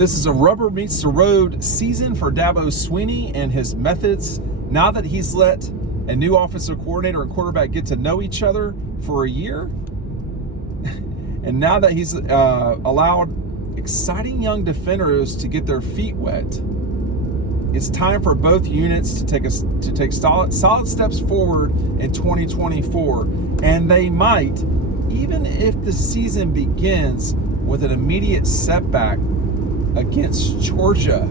This is a rubber meets the road season for Dabo Swinney and his methods. Now that he's let a new offensive coordinator and quarterback get to know each other for a year, and now that he's allowed exciting young defenders to get their feet wet, it's time for both units to take solid steps forward in 2024, and they might, even if the season begins with an immediate setback against Georgia.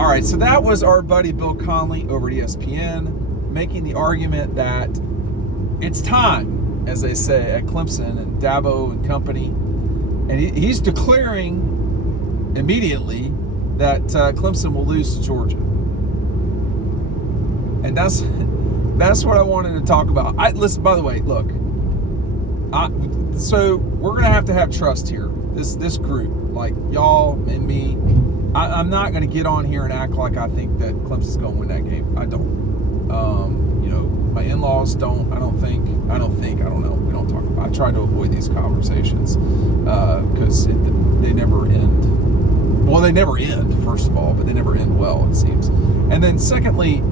All right, so that was our buddy Bill Connelly over at ESPN making the argument that it's time, as they say at Clemson and Dabo and company, and he's declaring immediately that Clemson will lose to Georgia. And that's what I wanted to talk about. Listen, by the way, look, so we're going to have trust here. This group, like y'all and me, I'm not going to get on here and act like I think that Clemson's going to win that game. I don't. My in-laws don't. I don't know. We don't talk about it. I try to avoid these conversations because they never end. Well, they never end, first of all, but they never end well, it seems. And then secondly,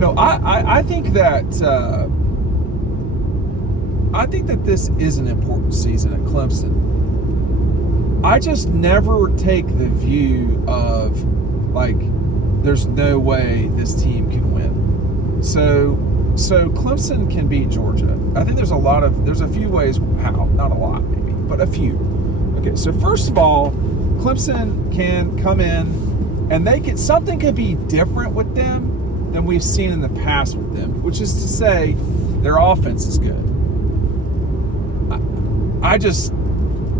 I think that this is an important season at Clemson. I just never take the view of, like, there's no way this team can win. So Clemson can beat Georgia. I think there's a few ways how, not a lot maybe, but a few. Okay, so first of all, Clemson can come in and something could be different with them than we've seen in the past with them, which is to say their offense is good.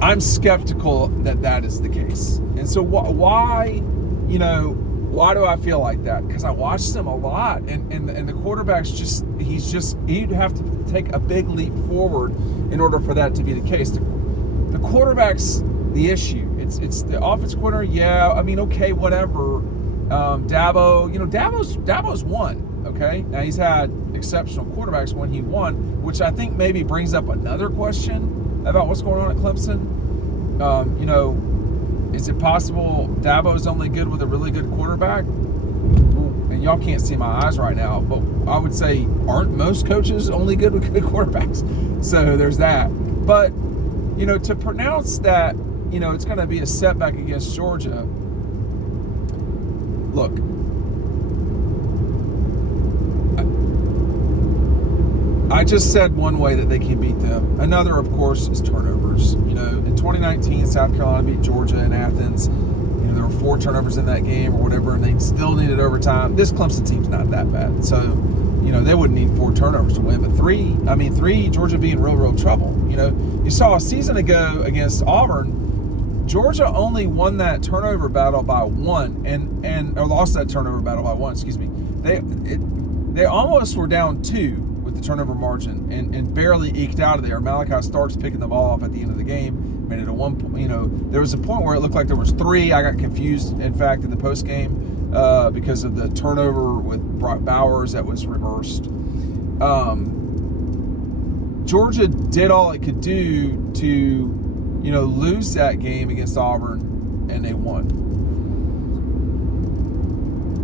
I'm skeptical that is the case. And so why do I feel like that? Because I watched them a lot, and the quarterback's he'd have to take a big leap forward in order for that to be the case. The quarterback's the issue. It's the offense coordinator. Yeah, I mean, okay, whatever. Dabo's won. Okay, now he's had exceptional quarterbacks when he won, which I think maybe brings up another question about what's going on at Clemson. Is it possible Dabo's only good with a really good quarterback? And y'all can't see my eyes right now, but I would say, aren't most coaches only good with good quarterbacks? So there's that. But, to pronounce that, it's going to be a setback against Georgia. Look, I just said one way that they can beat them. Another, of course, is turnovers. In 2019, South Carolina beat Georgia in Athens. There were 4 turnovers in that game or whatever, and they still needed overtime. This Clemson team's not that bad. So, they wouldn't need 4 turnovers to win. But 3, Georgia be in real trouble. You saw a season ago against Auburn, Georgia only won that turnover battle by 1, or lost that turnover battle by 1, excuse me. They almost were down 2 with the turnover margin and barely eked out of there. Malachi Starks picking the ball off at the end of the game, made it a 1 point. There was a point where it looked like there was 3. I got confused, in fact, in the post game because of the turnover with Brock Bowers that was reversed. Georgia did all it could do to lose that game against Auburn, and they won.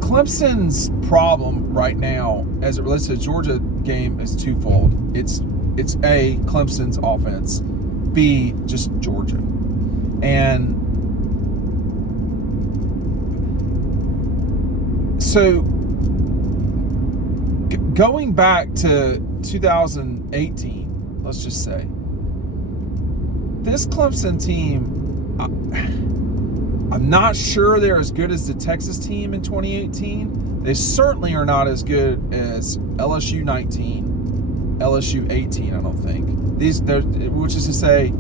Clemson's problem right now, as it relates to the Georgia game, is twofold. It's A, Clemson's offense, B, just Georgia. And so going back to 2018, let's just say, this Clemson team, I'm not sure they're as good as the Texas team in 2018. They certainly are not as good as LSU 19, LSU 18, I don't think. Which is to say,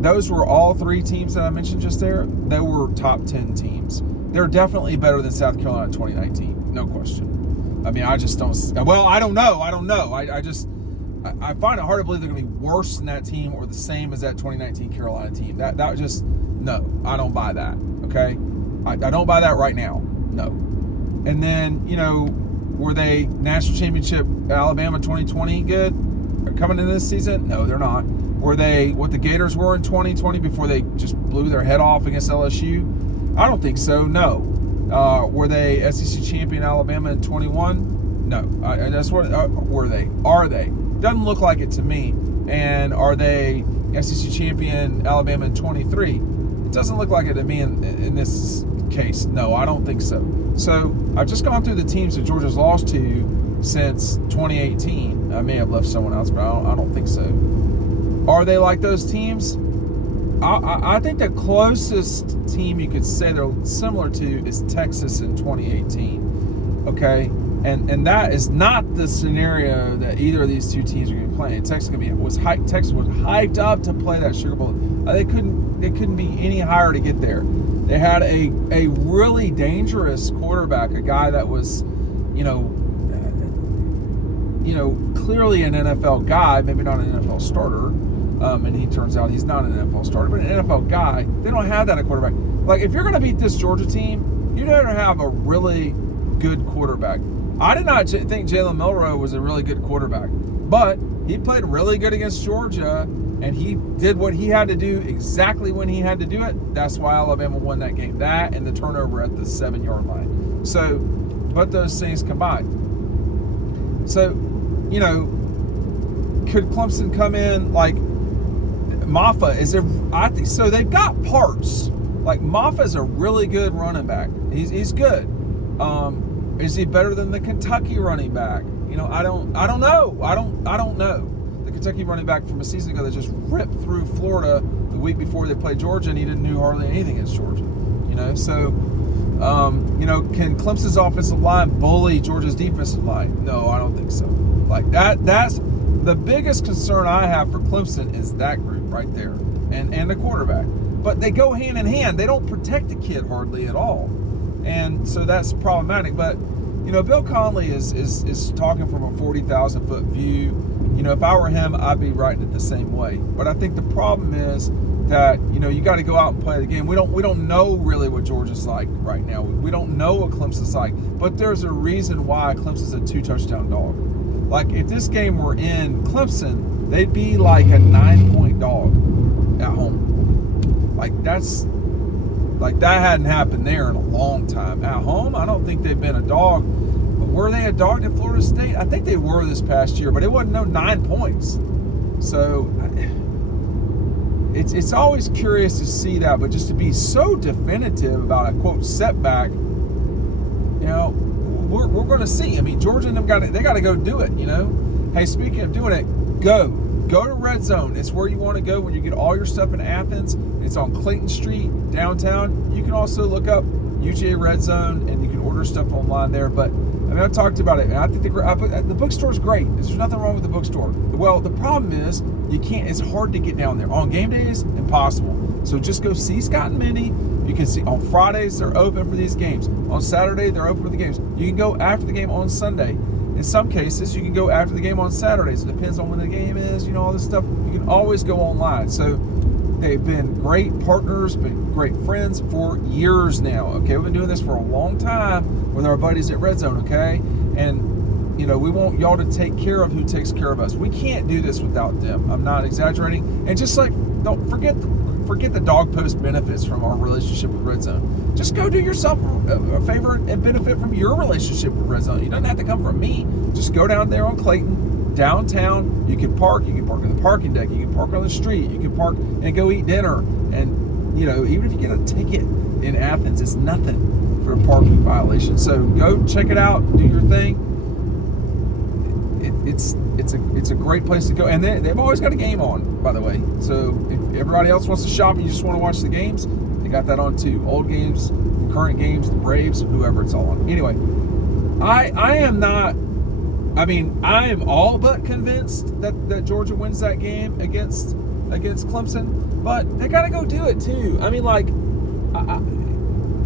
those were all 3 teams that I mentioned just there. They were top 10 teams. They're definitely better than South Carolina in 2019, no question. I mean, I just don't. Well, I don't know. I find it hard to believe they're going to be worse than that team or the same as that 2019 Carolina team. That just, no, I don't buy that, okay? I don't buy that right now, no. And then, were they national championship Alabama 2020 good? Coming into this season? No, they're not. Were they what the Gators were in 2020 before they just blew their head off against LSU? I don't think so, no. Were they SEC champion Alabama in 21? No. That's what, were they? Are they? Doesn't look like it to me. And are they SEC champion Alabama in 23? It doesn't look like it to me in this case. No, I don't think so. So I've just gone through the teams that Georgia's lost to since 2018. I may have left someone else, but I don't think so. Are they like those teams? I think the closest team you could say they're similar to is Texas in 2018. Okay? And that is not the scenario that either of these two teams are going to be playing. Texas was hyped up to play that Sugar Bowl. They couldn't be any higher to get there. They had a really dangerous quarterback, a guy that was, clearly an NFL guy, maybe not an NFL starter. And he turns out he's not an NFL starter, but an NFL guy. They don't have that at quarterback. Like, if you're going to beat this Georgia team, you better have a really good quarterback. I did not think Jalen Milroe was a really good quarterback, but he played really good against Georgia, and he did what he had to do exactly when he had to do it. That's why Alabama won that game. That and the turnover at the 7-yard line. So, but those things combined. So, could Clemson come in like Maffa? I think so. They've got parts. Like, Maffa's a really good running back. He's good. Is he better than the Kentucky running back? I don't know. I don't know. The Kentucky running back from a season ago that just ripped through Florida the week before they played Georgia, and he didn't do hardly anything against Georgia. So, can Clemson's offensive line bully Georgia's defensive line? No, I don't think so. Like, that's the biggest concern I have for Clemson is that group right there, and the quarterback. But they go hand in hand. They don't protect the kid hardly at all. And so that's problematic. But, Bill Conley is talking from a 40,000-foot view. If I were him, I'd be writing it the same way. But I think the problem is that, you got to go out and play the game. We don't know really what Georgia's like right now. We don't know what Clemson's like. But there's a reason why Clemson's a 2-touchdown dog. Like, if this game were in Clemson, they'd be like a 9-point dog at home. That hadn't happened there in a long time. At home, I don't think they've been a dog. But were they a dog at Florida State? I think they were this past year, but it wasn't no 9 points. So it's always curious to see that, but just to be so definitive about a quote setback, we're going to see. I mean, Georgia and them got to go do it. Hey, speaking of doing it, go to Red Zone. It's where you want to go when you get all your stuff in Athens. It's on Clayton Street, downtown. You can also look up UGA Red Zone, and you can order stuff online there. But, I talked about it, and I think the bookstore's great. There's nothing wrong with the bookstore. Well, the problem is it's hard to get down there. On game days, impossible. So just go see Scott and Mindy. You can see on Fridays, they're open for these games. On Saturday, they're open for the games. You can go after the game on Sunday. In some cases, you can go after the game on Saturdays. It depends on when the game is, all this stuff. You can always go online. So they've been great partners, been great friends for years now, okay? We've been doing this for a long time with our buddies at Red Zone, okay? And, we want y'all to take care of who takes care of us. We can't do this without them. I'm not exaggerating. And just don't forget the dog post benefits from our relationship with Red Zone. Just go do yourself a favor and benefit from your relationship with Red Zone. You don't have to come from me. Just go down there on Clayton, downtown. You can park in the parking deck. You can park on the street. You can park and go eat dinner. And, even if you get a ticket in Athens, it's nothing for a parking violation. So go check it out. Do your thing. It's a great place to go, and they've always got a game on, by the way. So if everybody else wants to shop and you just want to watch the games, they got that on too. Old games, current games, the Braves, whoever it's all on. Anyway, I am all but convinced that Georgia wins that game against Clemson, but they got to go do it too.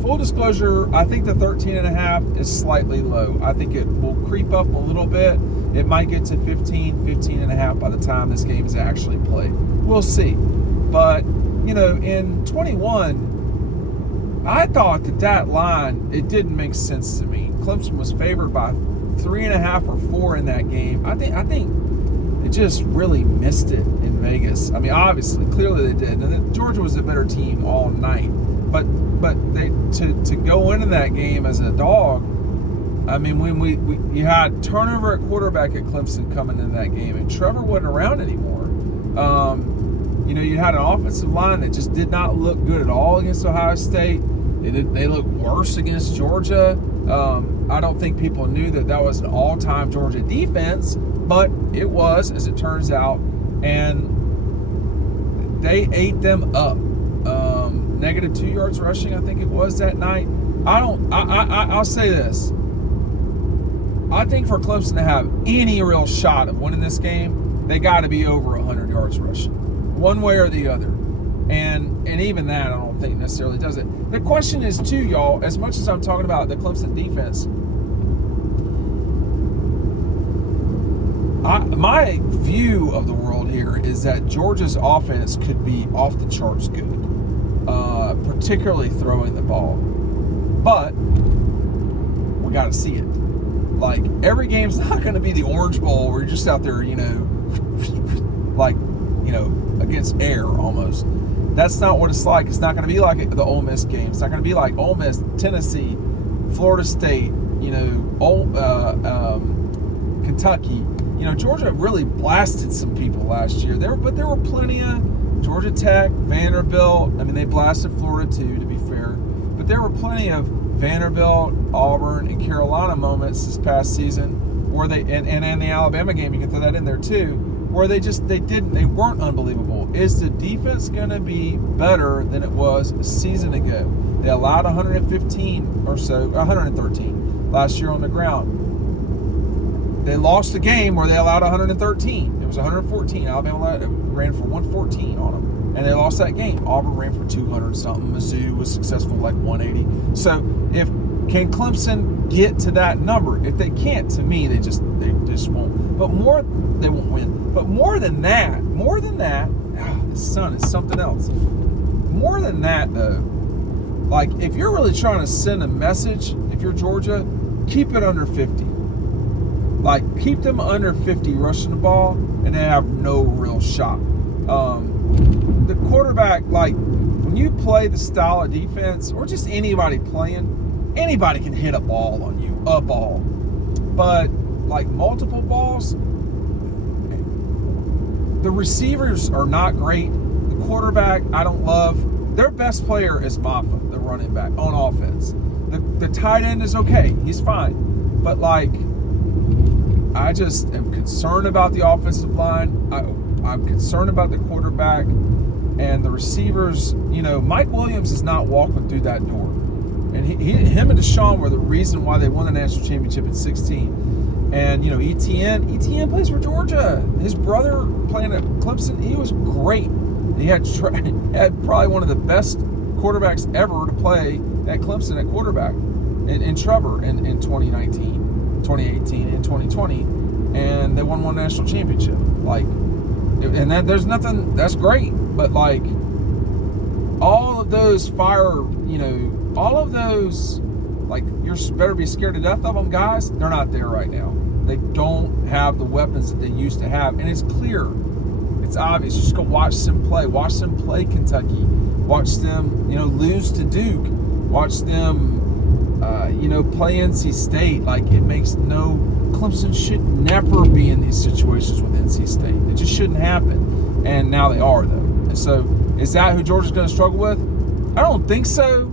Full disclosure, I think the 13.5 is slightly low. I think it will creep up a little bit. It might get to 15.5 by the time this game is actually played. We'll see. But, in 21, I thought that line, it didn't make sense to me. Clemson was favored by 3.5 or 4 in that game. I think They just really missed it in Vegas. I mean, obviously, clearly they did. And then Georgia was a better team all night. But they to go into that game as a dog, I mean, when you had turnover at quarterback at Clemson coming into that game, and Trevor wasn't around anymore. You had an offensive line that just did not look good at all against Ohio State. They looked worse against Georgia. I don't think people knew that was an all-time Georgia defense, but it was, as it turns out, and they ate them up. Negative 2 yards rushing, I think it was that night. I'll say this. I think for Clemson to have any real shot of winning this game, they got to be over 100 yards rushing, one way or the other. And even that, I don't think necessarily does it. The question is, too, y'all, as much as I'm talking about the Clemson defense, my view of the world here is that Georgia's offense could be off the charts good, particularly throwing the ball. But we got to see it. Like, every game's not going to be the Orange Bowl where you're just out there, against air almost. That's not what it's like. It's not going to be like the Ole Miss game. It's not going to be like Ole Miss, Tennessee, Florida State, Kentucky. Georgia really blasted some people last year. But there were plenty of Georgia Tech, Vanderbilt. I mean, they blasted Florida too, to be fair. But there were plenty of Vanderbilt, Auburn, and Carolina moments this past season where they and the Alabama game, you can throw that in there too, where they weren't unbelievable. Is the defense going to be better than it was a season ago? They allowed 113 last year on the ground. They lost a game where they allowed 113. It was 114. Alabama ran for 114 on them. And they lost that game. Auburn ran for 200-something. Mizzou was successful like 180. So can Clemson get to that number? If they can't, to me, they just won't. They won't win. But more than that, the sun is something else. More than that, though, like, if you're really trying to send a message, if you're Georgia, keep it under 50. Like, keep them under 50 rushing the ball, and they have no real shot. The quarterback, like, when you play the style of defense, or just anybody playing, anybody can hit a ball on you, a ball. But, like, multiple balls, the receivers are not great. The quarterback, I don't love. Their best player is Maffa, the running back, on offense. The tight end is okay. He's fine. But, like, I just am concerned about the offensive line. I'm concerned about the quarterback and the receivers. Mike Williams is not walking through that door. And him and Deshaun were the reason why they won the national championship at 16. And, Etienne plays for Georgia. His brother playing at Clemson, he was great. He had probably one of the best quarterbacks ever to play at Clemson at quarterback in Trevor in 2019. 2018 and 2020, and they won one national championship. Like, and there's nothing, that's great, but like, all of those all of those, like, you're better be scared to death of them guys, they're not there right now. They don't have the weapons that they used to have, and it's clear, it's obvious. Just go watch them play Kentucky, watch them, lose to Duke, watch them play NC State. Like, Clemson should never be in these situations with NC State. It just shouldn't happen. And now they are, though. And so, is that who Georgia's going to struggle with? I don't think so.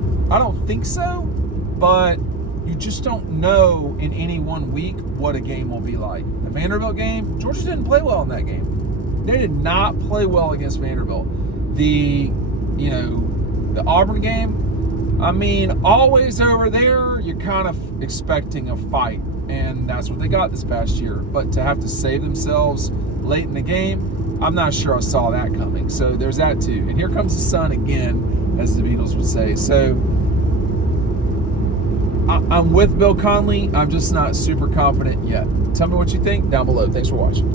But you just don't know in any 1 week what a game will be like. The Vanderbilt game, Georgia didn't play well in that game. They did not play well against Vanderbilt. The Auburn game, I mean, always over there, you're kind of expecting a fight, and that's what they got this past year. But to have to save themselves late in the game, I'm not sure I saw that coming. So there's that too. And here comes the sun again, as the Beatles would say. So I'm with Bill Conley. I'm just not super confident yet. Tell me what you think down below. Thanks for watching.